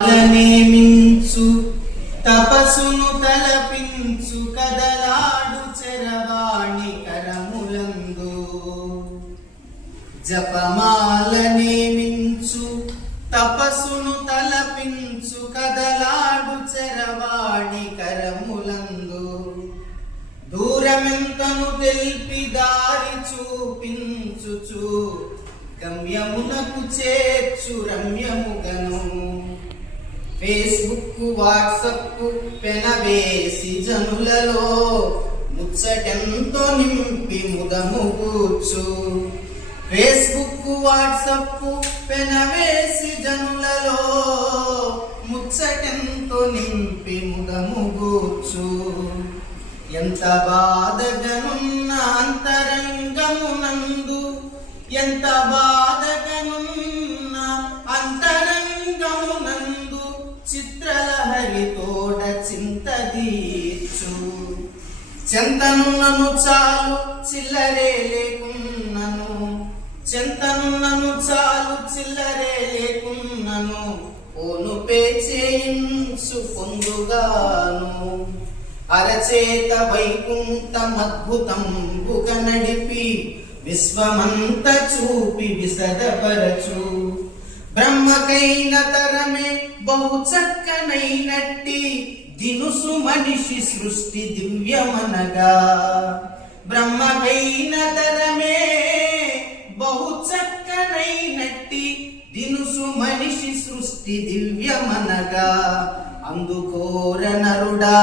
నేమించు తపస్సును తలపించు కదలాడు చరవాణి కరములందు జపమాల నేమించు తపస్సును తలపించు కదలాడు చరవాణి కరములందు దూరమెంతను తెలిపి దారి చూపించుచు గమ్యమునకు చేర్చు రమ్యముగను ఫేస్బుక్ వాట్సప్ పెనవేసి జనులలో ముచ్చటెంతో నింపి ముదము కూర్చు ఫేస్బుక్ వాట్సప్ పెనవేసి జనులలో ముచ్చటెంతో నింపి ముదము కూర్చు ఎంత బాధగనున్న అంతరంగమునందు ఎంత బాధగనున్న అంతరంగమునందు చిత్రలహరి తోడ చింత తీర్చు చెంతనున్నను చాలు చిల్లరే లేకున్నను చెంతనున్నను చాలు చిల్లరే లేకున్నను ఓను పేచేయించు పొందుగాను అరచేత వైకుంఠమద్భుతంబుగ నడిపి విశ్వమంత చూపి విసదపరచు బ్రహ్మకైన తరమే బహు చక్కనైనట్టి దినుసు మనిషి సృష్టి దివ్యమనగా బ్రహ్మకైన తరమే బహు చక్కనైనట్టి దినుసు మనిషి సృష్టి దివ్యమనగా అందుకోర నరుడా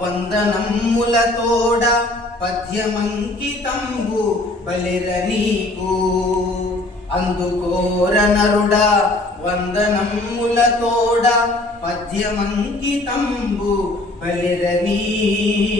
వందనమ్ములతోడ పద్యమంకితంబు బలిర నీకు అందుకోర నరుడా వందనమ్ములతోడ పద్యమంకితంబు బలిర నీకు.